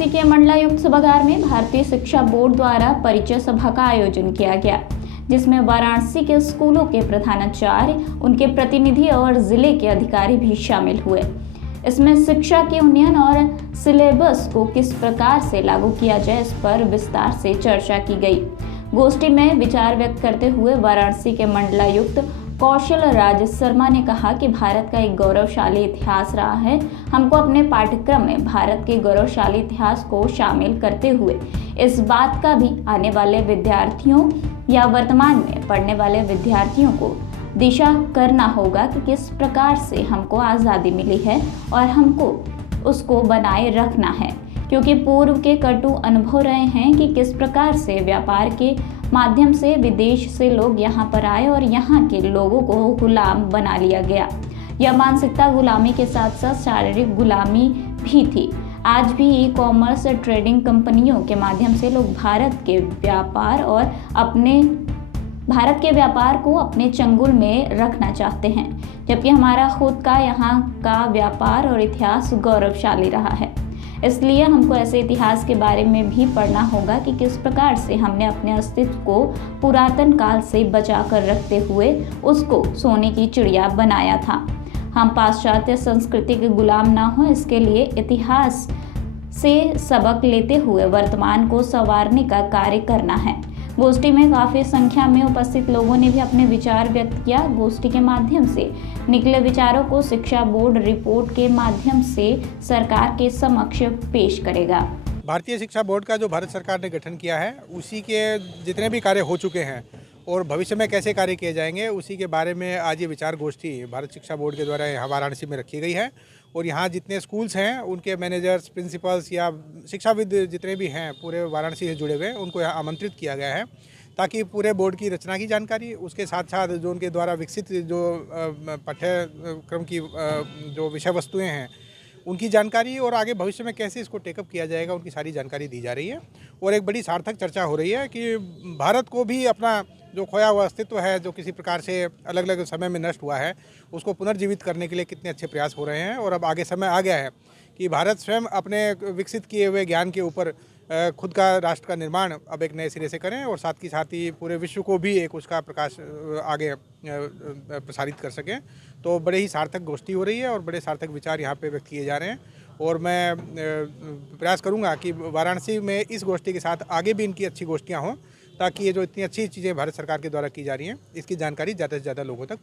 वाराणसी के मंडलायुक्त सभागार में भारतीय शिक्षा बोर्ड द्वारा परिचय सभा का आयोजन किया गया, जिसमें वाराणसी के स्कूलों के प्रधानाचार्य, उनके प्रतिनिधि और जिले के अधिकारी भी शामिल हुए। इसमें शिक्षा के उन्नयन और सिलेबस को किस प्रकार से लागू किया जाए, इस पर विस्तार से चर्चा की गई। गोष्ठी में विचार व्यक्त करते हुए वाराणसी के मंडलायुक्त कौशल राज शर्मा ने कहा कि भारत का एक गौरवशाली इतिहास रहा है। हमको अपने पाठ्यक्रम में भारत के गौरवशाली इतिहास को शामिल करते हुए इस बात का भी आने वाले विद्यार्थियों या वर्तमान में पढ़ने वाले विद्यार्थियों को दिशा करना होगा कि किस प्रकार से हमको आज़ादी मिली है और हमको उसको बनाए रखना है, क्योंकि पूर्व के कटु अनुभव रहे हैं कि किस प्रकार से व्यापार के माध्यम से विदेश से लोग यहाँ पर आए और यहाँ के लोगों को गुलाम बना लिया गया। यह मानसिकता गुलामी के साथ साथ शारीरिक गुलामी भी थी। आज भी ई कॉमर्स ट्रेडिंग कंपनियों के माध्यम से लोग भारत के व्यापार को अपने चंगुल में रखना चाहते हैं, जबकि हमारा खुद का यहाँ का व्यापार और इतिहास गौरवशाली रहा है। इसलिए हमको ऐसे इतिहास के बारे में भी पढ़ना होगा कि किस प्रकार से हमने अपने अस्तित्व को पुरातन काल से बचा कर रखते हुए उसको सोने की चिड़िया बनाया था। हम पाश्चात्य संस्कृति के गुलाम ना हो, इसके लिए इतिहास से सबक लेते हुए वर्तमान को संवारने का कार्य करना है। गोष्ठी में काफ़ी संख्या में उपस्थित लोगों ने भी अपने विचार व्यक्त किया। गोष्ठी के माध्यम से निकले विचारों को शिक्षा बोर्ड रिपोर्ट के माध्यम से सरकार के समक्ष पेश करेगा। भारतीय शिक्षा बोर्ड का जो भारत सरकार ने गठन किया है, उसी के जितने भी कार्य हो चुके हैं और भविष्य में कैसे कार्य किए जाएंगे, उसी के बारे में आज ये विचार गोष्ठी भारत शिक्षा बोर्ड के द्वारा यहाँ वाराणसी में रखी गई है। और यहाँ जितने स्कूल्स हैं, उनके मैनेजर्स, प्रिंसिपल्स या शिक्षाविद जितने भी हैं पूरे वाराणसी से जुड़े हुए, उनको यहाँ आमंत्रित किया गया है ताकि पूरे बोर्ड की रचना की जानकारी, उसके साथ साथ जो उनके द्वारा विकसित जो पाठ्यक्रम की जो विषय वस्तुएँ हैं उनकी जानकारी और आगे भविष्य में कैसे इसको टेकअप किया जाएगा, उनकी सारी जानकारी दी जा रही है। और एक बड़ी सार्थक चर्चा हो रही है कि भारत को भी अपना जो खोया हुआ अस्तित्व है, जो किसी प्रकार से अलग अलग समय में नष्ट हुआ है, उसको पुनर्जीवित करने के लिए कितने अच्छे प्रयास हो रहे हैं। और अब आगे समय आ गया है कि भारत स्वयं अपने विकसित किए हुए ज्ञान के ऊपर खुद का राष्ट्र का निर्माण अब एक नए सिरे से करें और साथ ही पूरे विश्व को भी एक उसका प्रकाश आगे प्रसारित कर सकें। तो बड़े ही सार्थक गोष्ठी हो रही है और बड़े सार्थक विचार यहाँ पे व्यक्त किए जा रहे हैं। और मैं प्रयास करूँगा कि वाराणसी में इस गोष्ठी के साथ आगे भी इनकी अच्छी गोष्ठियाँ हों, ताकि ये जो इतनी अच्छी चीज़ें भारत सरकार के द्वारा की जा रही हैं, इसकी जानकारी ज़्यादा से ज़्यादा लोगों तक